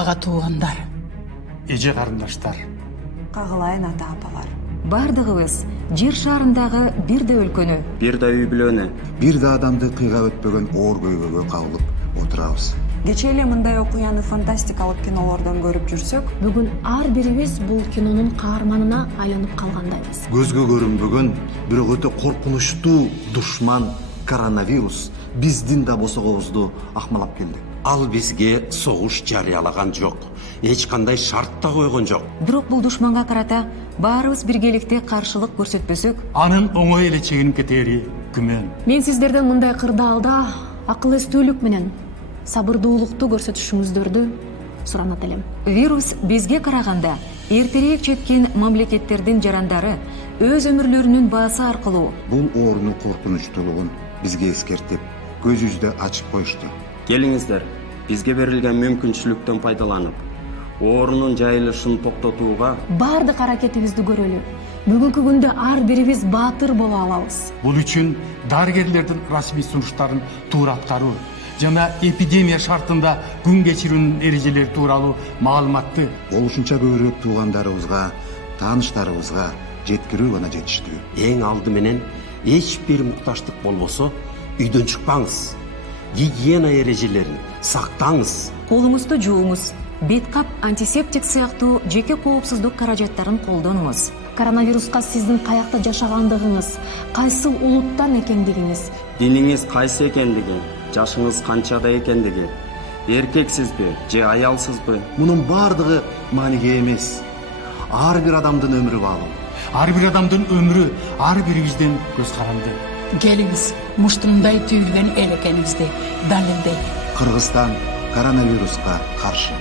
ага туугандар, эже карындаштар, кагылайын ата апалар. Бардыгыбыз жер шарындагы бирде өлкөнү, бирде үй бүлөнү, бирде адамды кыйга өтпөгөн оор көйгөйгө кабылып отурабыз. Кече эле мындай окуяны фантастикалык кинолордон көрүп жүрсөк, Бүгүн ар бирибиз бул кинонун каарманына айланып калгандайбыз. Көзгө көрүнбөгөн, бирок өтө коркунучтуу душман коронавирус биздин да босогобузду акмалап келди. ал бизге согуш жарыялаган жок, эч кандай шарт да койгон жок. бирок бул душманга карата баарыбыз биргеликте каршылык көрсөтпөсөк, анын оңой эле чегинип кетери күмөн. Мен сиздерден мындай кырдаалда акыл эстүүлүк менен сабырдуулукту көрсөтүшүңүздөрдү суранат элем. вирус бизге караганда эртерээк жеткен мамлекеттердин жарандары өз өмүрлөрүнүн баасы аркылуу Бул оорунун коркунучтуулугун бизге эскертип, көзүбүздү ачып коюшту. Келиңиздер, бизге берилген мүмкүнчүлүктөн пайдаланып, оорунун жайылышын токтотууга Бардык аракетибизди көрөлү. Бүгүнкү күндө ар бирибиз баатыр боло алабыз. Бул үчүн дарыгерлердин расмий сунуштарын туура аткаруу жана эпидемия шартында күн кечирүүнүн эрежелери тууралуу маалыматты Болушунча көбүрөөк туугандарыбызга, тааныштарыбызга жеткирүү гана жетиштүү. эң алды менен эч бир мукташтык болбосо үйдөн чыкпаңыз. Гигиена эрежелерин сактаңыз. колуңузду жууңуз, бет кап, антисептик сыяктуу жеке коопсуздук каражаттарын колдонуңуз. Коронавируска сиздин каякта жашагандыгыңыз, кайсы улуттан экендигиңиз, Дилиңиз кайсы экендиги, жашыңыз канчада экендиги, эркексизби же аялсызбы, Мунун бардыгы мааниге эмес. Ар бир адамдын өмүрү баалуу. ар бир адамдын өмүрү ар бирибиздин көз каранды. келиңиз, муштумдай түйүлгөн эл экенибизди далилдейли. Кыргызстан коронавируска каршы.